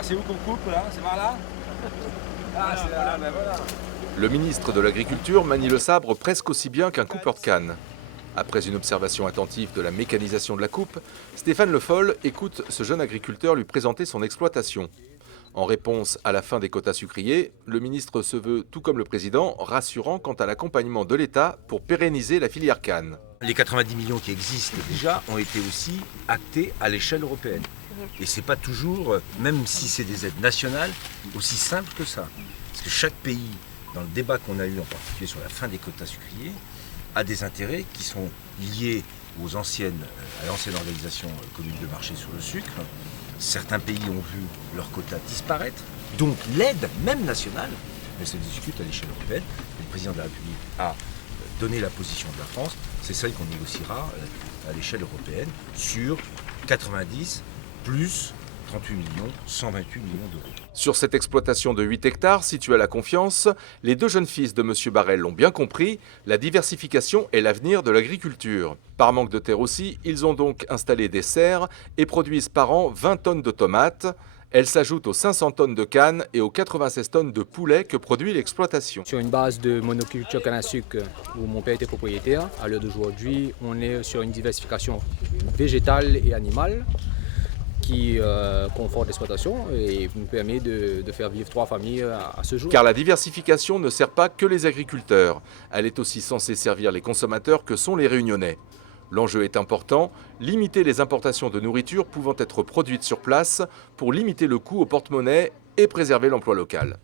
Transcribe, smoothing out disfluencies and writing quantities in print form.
Alors c'est où qu'on coupe là? C'est par là? Ah, c'est là, ben voilà. Le ministre de l'Agriculture manie le sabre presque aussi bien qu'un coupeur de canne. Après une observation attentive de la mécanisation de la coupe, Stéphane Le Foll écoute ce jeune agriculteur lui présenter son exploitation. En réponse à la fin des quotas sucriers, le ministre se veut, tout comme le président, rassurant quant à l'accompagnement de l'État pour pérenniser la filière canne. Les 90 millions qui existent déjà ont été aussi actés à l'échelle européenne. Et c'est pas toujours, même si c'est des aides nationales, aussi simple que ça. Parce que chaque pays, dans le débat qu'on a eu en particulier sur la fin des quotas sucriers, a des intérêts qui sont liés à l'ancienne organisation commune de marché sur le sucre. Certains pays ont vu leurs quotas disparaître, donc l'aide, même nationale, mais se discute à l'échelle européenne. Le président de la République a donné la position de la France, c'est celle qu'on négociera à l'échelle européenne sur 90 plus 38 millions, 128 millions d'euros. Sur cette exploitation de 8 hectares située à La Confiance, les deux jeunes fils de M. Barrel l'ont bien compris, la diversification est l'avenir de l'agriculture. Par manque de terre aussi, ils ont donc installé des serres et produisent par an 20 tonnes de tomates. Elles s'ajoutent aux 500 tonnes de canne et aux 96 tonnes de poulet que produit l'exploitation. Sur une base de monoculture canne à sucre où mon père était propriétaire, à l'heure d'aujourd'hui, on est sur une diversification végétale et animale qui conforte l'exploitation et nous permet de faire vivre 3 familles à ce jour. Car la diversification ne sert pas que les agriculteurs. Elle est aussi censée servir les consommateurs que sont les Réunionnais. L'enjeu est important, limiter les importations de nourriture pouvant être produites sur place pour limiter le coût au porte-monnaie et préserver l'emploi local.